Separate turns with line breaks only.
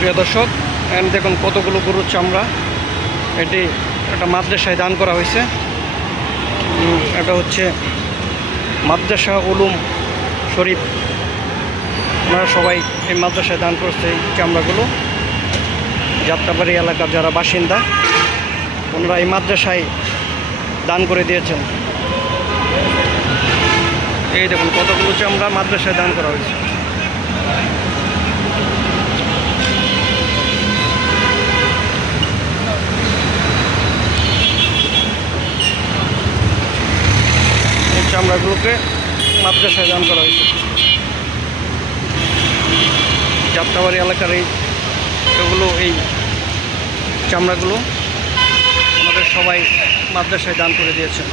প্রিয় দর্শক এখানে দেখুন কতগুলো গরুর চামড়া এটি একটা মাদ্রাসায় দান করা হয়েছে। এটা হচ্ছে মাদ্রাসা উলুম শরীফ। ওনারা সবাই এই মাদ্রাসায় দান করছে এই চামড়াগুলো। যাত্রাবাড়ি এলাকার যারা বাসিন্দা, ওনারা এই মাদ্রাসায় দান করে দিয়েছেন। এই দেখুন কতগুলো চামড়া মাদ্রাসায় দান করা হয়েছে। চামড়াগুলোকে মাদ্রাসায় দান করা হয়েছে। যাত্রাবাড়ি এলাকার এই এগুলো, এই চামড়াগুলো আমাদের সবাই মাদ্রাসায় দান করে দিয়েছেন।